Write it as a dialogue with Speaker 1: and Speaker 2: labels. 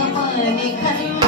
Speaker 1: 我放眼离开